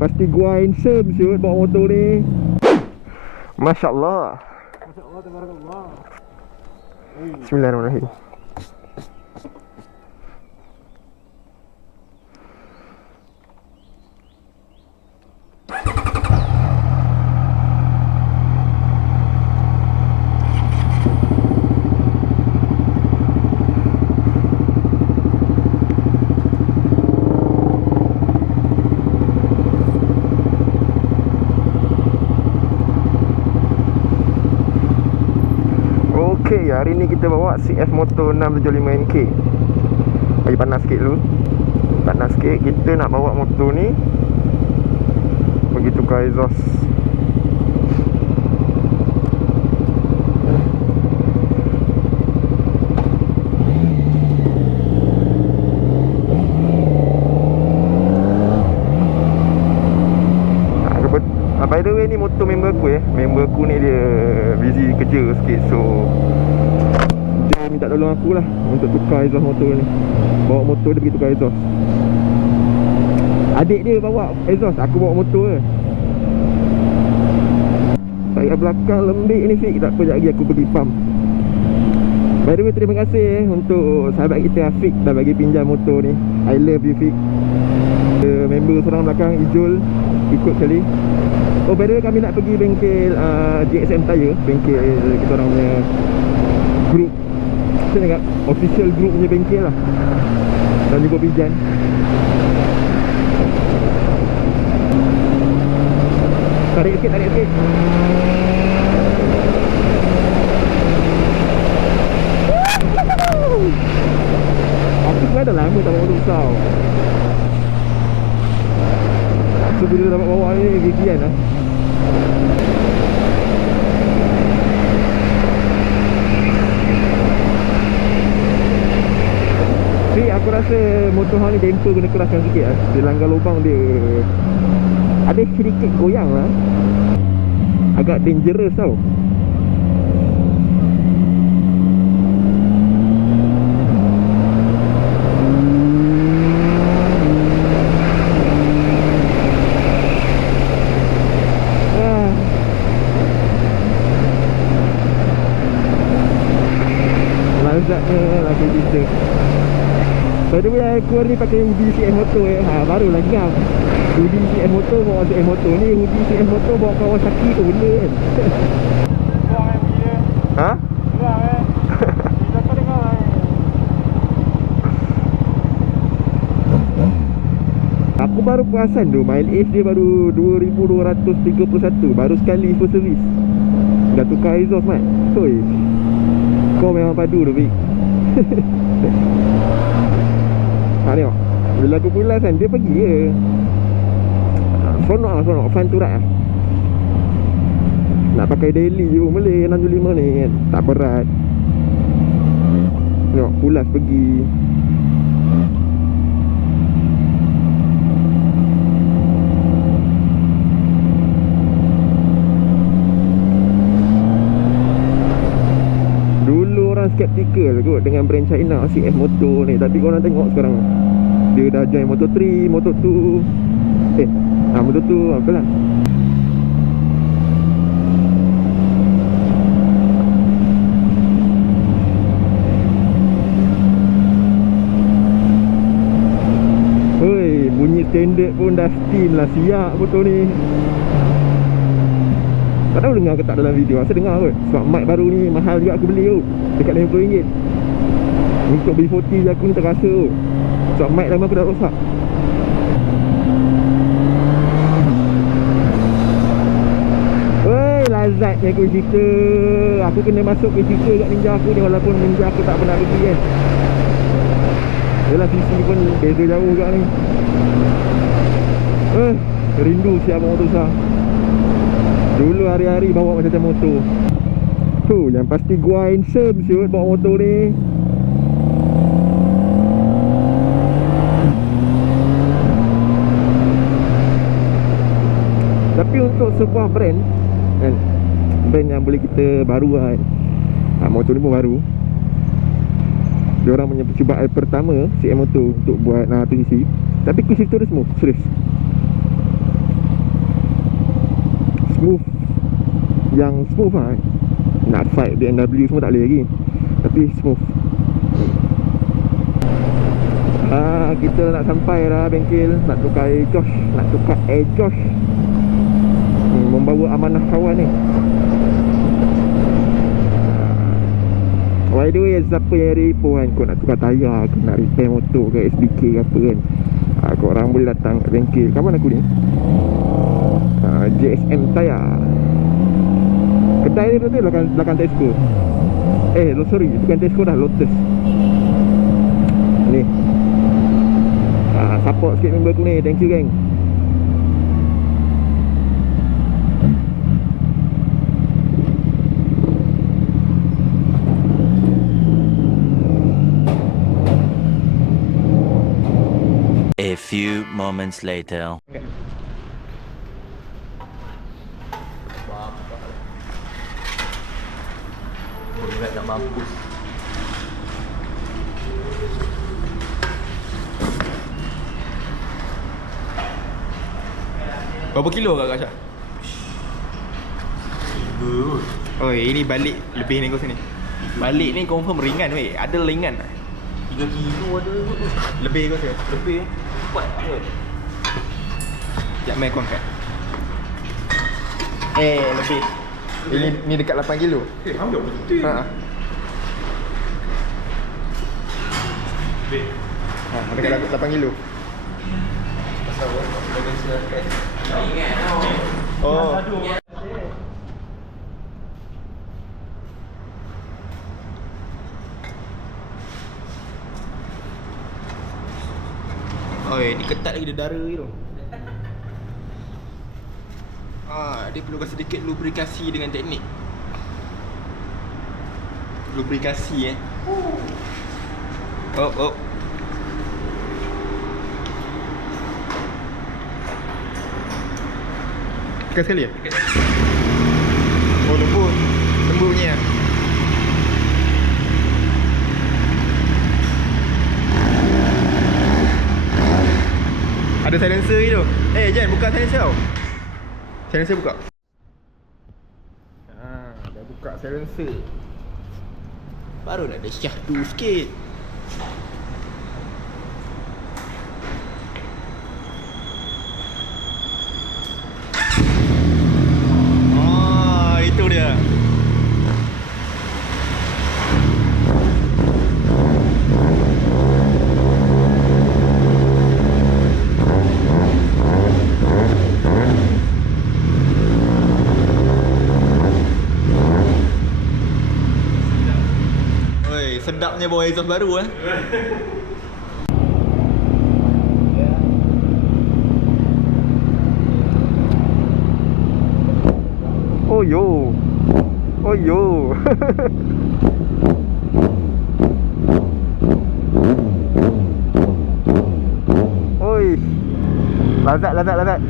pasti gua handsome siut bawa motor ni. Masya Allah. Masya Allah, tabarakallah. Bismillahirrahmanirrahim. Okay, hari ni kita bawa CF Moto 675NK. Bagi panas sikit dulu. Panas sikit. Kita nak bawa motor ni pergi tukar exhaust. By the way ni motor member aku Member aku ni dia busy kerja sikit. So dia minta tolong aku lah untuk tukar exhaust motor ni. Bawa motor dia pergi tukar exhaust. Adik dia bawa exhaust, aku bawa motor je. Saya belakang lembik ni Fik. Tak apa, sekejap lagi aku pergi pump. By the way, terima kasih untuk sahabat kita Afiq dah bagi pinjam motor ni. I love you Fik. Member seorang belakang Ijul ikut sekali. Oh, by the way, kami nak pergi bengkel GXM Tire. Bengkel kita orang punya group, saya cakap official group punya bengkel lah. Dan juga Bijan. Tarik sikit, tarik sikit. Aku sebenarnya dah lama tak bawa motor besar. So bila dapat bawa ni gigian lah. Si aku rasa motor hang ni damper kena keraskan sikit lah. Dia langgar lubang dia ada sedikit goyang lah. Agak dangerous tau. Lagi kita. By the way, aku ni pakai hoodie CF Moto baru lagi ngam. Hoodie CF Moto bawa CF Moto ni, hoodie CF Moto bawa Kawasaki tu benda kan. Kurang dia. Ha? Kurang Kita tak dengar Aku baru perasan tu mileage dia baru 2231. Baru sekali full service. Dah tukar exhaust mat. Oi. Kau memang padu tu Vic. Tengok. Bila aku pulas kan dia pergi je. Sonok fan turat lah. Nak pakai daily je boleh 675 ni kan. Tak berat. Tengok pulas pergi. Skeptical kot dengan brand China CF Moto ni. Tapi korang tengok sekarang dia dah join Moto3, Moto2. Moto2 apa lah. Hoi, bunyi standard pun dah steam lah. Siap motor ni. Tak tahu dengar ke tak dalam video. Saya dengar kot. Sebab mic baru ni mahal juga aku beli tu. Dekat RM50. Untuk B40 je aku ni terasa tu. Sebab mic lama aku dah rosak. Wey, lazatnya aku cerita. Aku kena masuk ke cerita kat ninja aku ni. Walaupun ninja aku tak pernah pergi kan. Yalah, sisi pun beza jauh juga ni. Rindu siap motor besar. Dulu hari-hari bawa macam motor. Tu yang pasti gua handsome siut bawa motor ni. Tapi untuk sebuah brand kan, brand yang boleh kita baru kan. Motor ni pun baru. Diorang punya percubaan pertama CF Moto untuk buat 2C. Tapi ku cerita dia semua serius. smooth. Yang smooth lah. Nak fight BMW semua tak boleh lagi. Tapi smooth. Kita nak sampai dah bengkel. Nak tukar exhaust. Membawa amanah kawan ni. By the way, siapa yang repo kan, kau nak tukar tayar ke, nak repair motor ke, SBK ke apa kan, korang boleh datang kat bengkel kawan aku ni, JSM Tayar. Kedai ni betul belakang Tesco. Sorry, bukan Tesco dah, Lotus. Ni support sikit member aku ni. Thank you gang. A few moments later. Berat nak mampus. Berapa kilo kat Syah? Oh, ini balik lebih ni kau sini. Balik ni confirm ringan weh. Ada ringan. 3 kilo ada kot tu. Lebih kau sini. Lebih 4 kot. Sekejap main konkat. Lebih. Ini dekat 8 kilo. Hampir betul. Lebih. Dekat 8 kilo. Pasal awak sebagai silakan. Tak ingat tau. Oh. Oi, ni ketat lagi dia dara tu. Dia perlukan sedikit lubrikasi dengan teknik. Lubrikasi Oh. Tekan sekali ya? Oh, lembut. Lembut punya. Ada silencer ni tu. Jan, buka silencer tau. Silencer buka. Dah buka silencer. Baru nak ada syahdu sikit. Itu dia. Sedapnya bawa exhaust baru Oh yo. Oi. Lazat.